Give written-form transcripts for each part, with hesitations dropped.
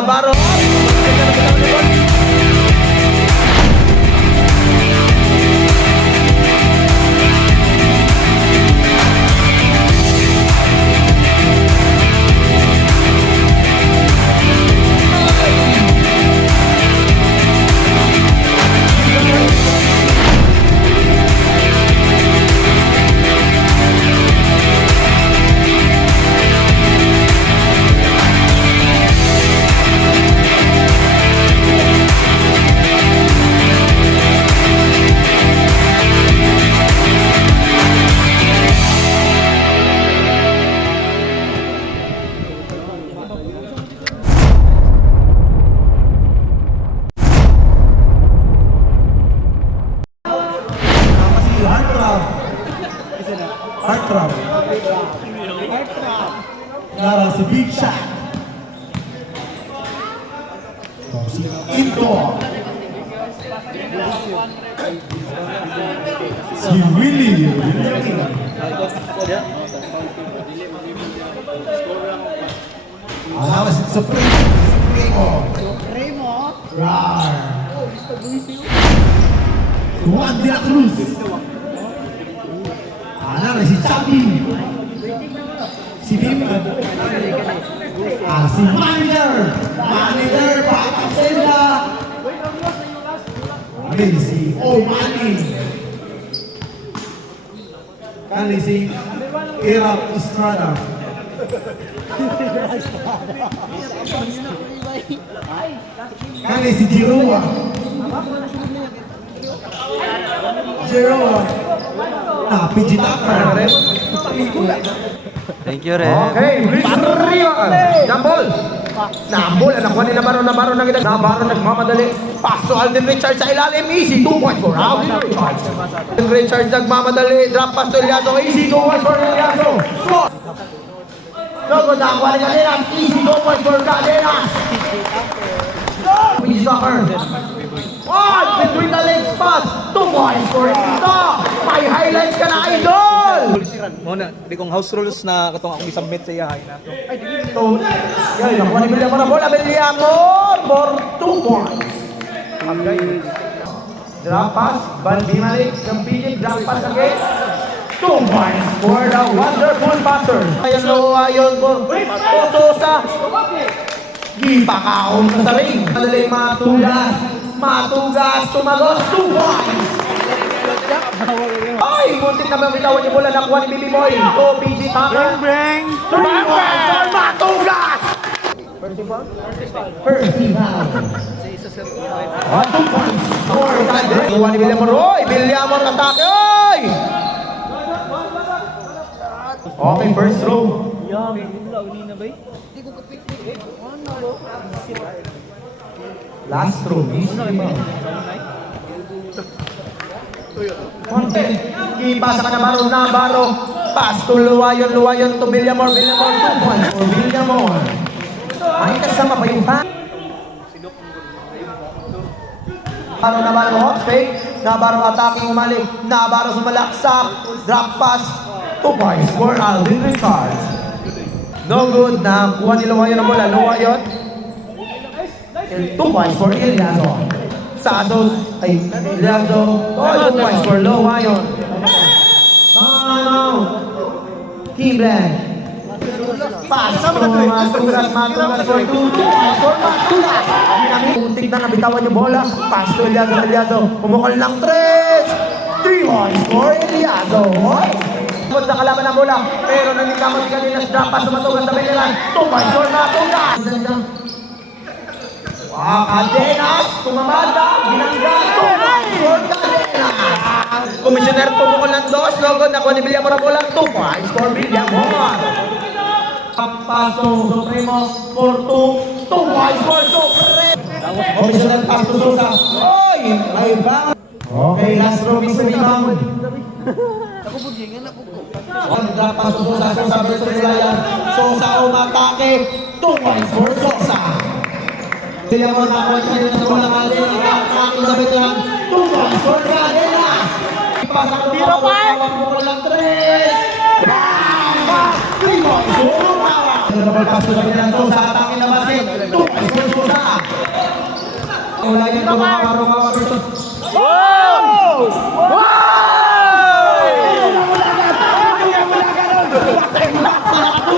Navarro. Heartthrob. Nara si Big Shot. Si Ito. Si Willie. Alam si Supremo. Rar. Juan de la Cruz. Ana si Chabi. Si Bim. Si Manager. Manager Pak Senda. Si Omani. Kali si Era Estrada. Kali si Jiroa. PG Tucker. Thank you, Ren. Okay, Jambol. Nambol, anak ko ni Navarro na kita. Navarro nagmamadali. Paso Alden Richards sa ilalim. Easy, 2 points for Alden Richards. Alden Richards nagmamadali. Drop pass to Eliaso. Easy, 2 points for Eliaso. Logo na ako ni Cadenas. Easy, 2 points for Cadenas. PG Tucker. Between the legs pass. 2 points for Ito. May highlights ka na, idol. Muna, di kong house rules na katong akong isubmit sa iyahay na to. Yan, nakuha ni Villamor na bola. Villamor for 2 points. Drop pass. Bandimalik. Kampinig. Drop pass again. 2 points for the wonderful passer. Ayan lo, ayon po. Sosa. Ipakaon sa ring. Madali matugas. Tumagos. 2 points. Ay, muntik na mabitawan yung bola. Nakuha ni Bibi Boy. PG Tucker. Bang! 3 points for Matugas! First foul. 2 points for Cadenas. Nakuha ni Villamor. Villamor atake. Oy! Okay, first row. Last row. Ipasa ka Navarro. Pass to Luwayon to Villamor. 2 points for Villamor. Ay, kasama pa yung pa. Navarro hot fake. Navarro attacking umalik. Navarro sumalaksak. Drop pass. 2 points for Alden Richards. No good na kuha ni Luwayon ang bola. Luwayon. 2 points for Eliaso. Eliaso. 2 points for Luwayon. Team blank. Pass to Matugas for 2 points for Matugas. Untik na nabitawan yung bola. Pass to Eliaso. Pumukol ng 3 points for Eliaso. Sa kalaban ng bola. Pero nanitama si Cadenas. Drop pass to Matugas sa Belilan. 2 points for Matugas. Cadenas, tumamada, binangga, 2 points for Cadenas. Komisyoner pumukol ng 2, logo nakuha ni Villamor ang bola, 2 points for Villamor. Paso Supremo for 2 points for Supremo. Komisyoner pass to Sosa. Oy! May bang. Okay, last row is rebound. Drop pass to Sosa, Sosa versus Ryan. Sosa umatake, 2 points for Sosa. Villamor nakuha niya ng bola Cadenas. Nakakakit na veteran, 2 points for Cadenas. Ipasa ko na pumukol ng 3. 3 points for Sosa. Double pass to the veteran Sosa, atake na basket, 2 points for ulayan ko mga Barukawa versus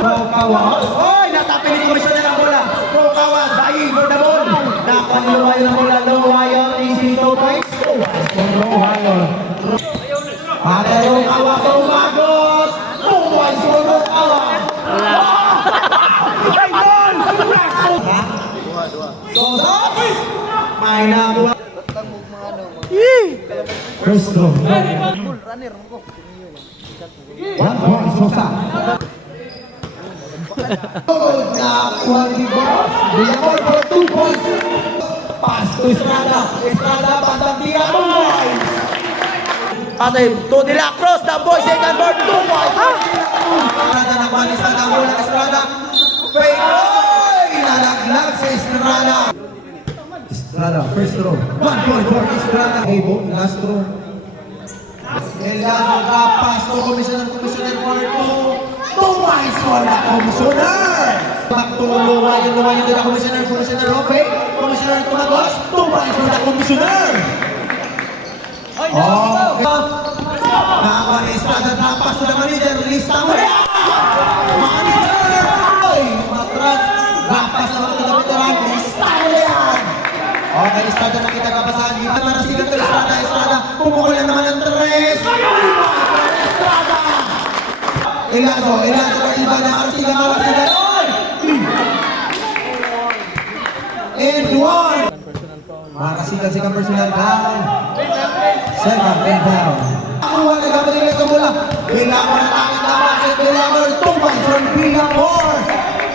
Barukawa. Oy, natapin ni Komisyoner ang bola. Barukawa, dying for the ball. Nakaluwayan ang bola. Luwayan, easy to twice. Luwayan. Para Barukawa, tumagos. Twice for Barukawa. May nakuha. First goal. One point, Sosa. Nakuha ni Boss. Villamor for 2 points. Pass to Estrada. Estrada, bandang tira. 2 points. Atay, to De La Cruz. The boy, second board. 2 points. Estrada, nakuha ni Estrada. Mula Estrada. Fake. Oy! Nalaglag sa Estrada. Estrada, first row. 1 point for Estrada. Ebo, last row. Eliano pass to Komisyoner for 2. 2 points for the Komisyoner. Back to Luwayan to the Komisyoner. Komisyoner Rope. Komisyoner tumagos. 2 points for the Komisyoner. Nakakuha ni Estrada. Pass to the manager. Lista mo yan. Manager! Oy, matras. Pass naman to the veteran. Lista mo yan. Okay, Estrada nakita kapasahan. Hindi naman nasigat to Estrada. Estrada, pumukul lang naman ang 3. Estrada! Ilazo, iba na Arsigan. And 1. Makasigan sigang personal down. Second and down. Nakuha na gamit nila sa bola. Villamor na tanging naman. Villamor, 2 points from Villamor.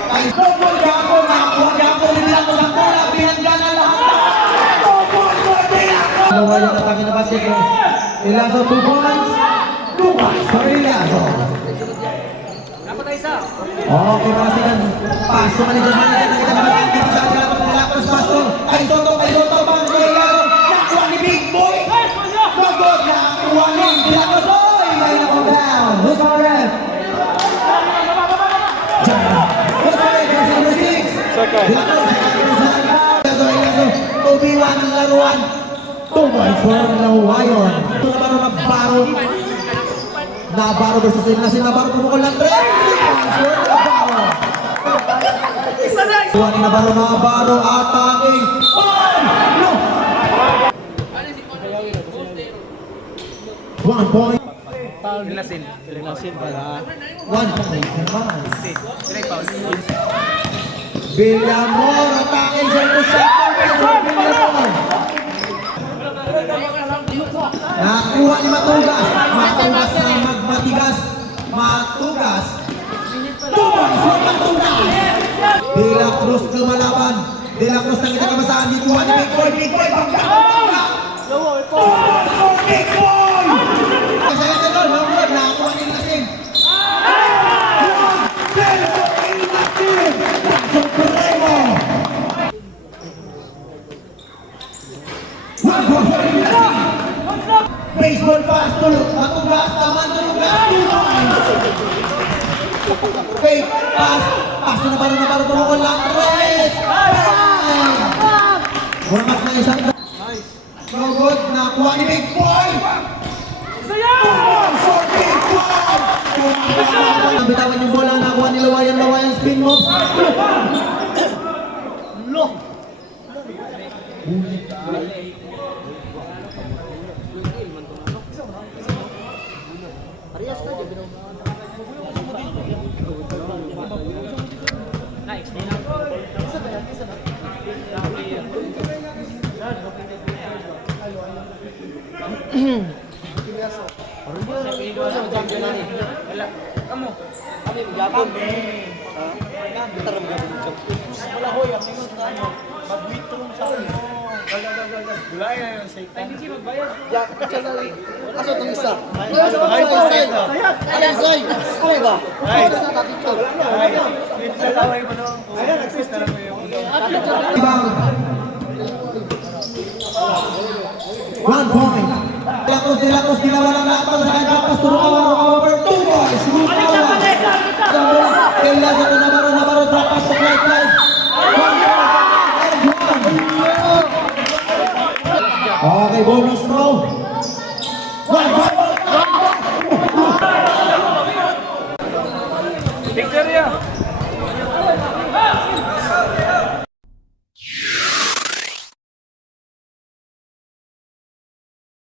Ay, double gapo. Nakakuha gapo. Villamor sa bola. Binangga na lahat. Luwayan na tanging na basket. Ilazo, 2 points. 2 points for Ilazo. Okay, Makasigan. Paso manager. Nakita naman ang dito sa atin. Lapos paso. Kay Soto. Bang Ilazo. Nakuha ni Big Boy. Nagod. Nakuha ni Ilazo. Oy! May nakuha down. Who's on ref? Who's on ref? Number 6. Second. Ilazo. 2v1 ang laruan. 2 points for Luwayan. Ito na Navarro. Navarro versus Navarro pumukul ng 3. 3 points for Navarro. Kuha ni Navarro atake. No! 1 point. Ilinasin para 1 point naman. Villamor atake sa Villamor. Nakuha ni Matugas. Matugas na magmatigas. Matugas. 2 points for Matugas. De La Cruz lumalaban. De La Cruz na kita kamasaan. Dikuha ni Big Boy. Big Boy. Big Boy. Kasi natin doon. Nakuha ni Lasin. Supremo. 1 point for Lasin. Baseball pass to Matugas. Taman Matugas. 2 points. Fake pass. Pass na Navarro. Pumukul lang. 3. Buramat na isang. So good. Nakuha ni Big Boy. For Big Boy. Bitawan yung bola. Nakuha ni Luwayan. Spin move. Look. One point. De La Cruz ginawa ng lahat sa kanya. Tapos Rukawa over 2 boys. Rukawa. Ilazo to Navarro. Drop pass to Clyde. 1 point. And 1. bonus throw. One point. Picture ya.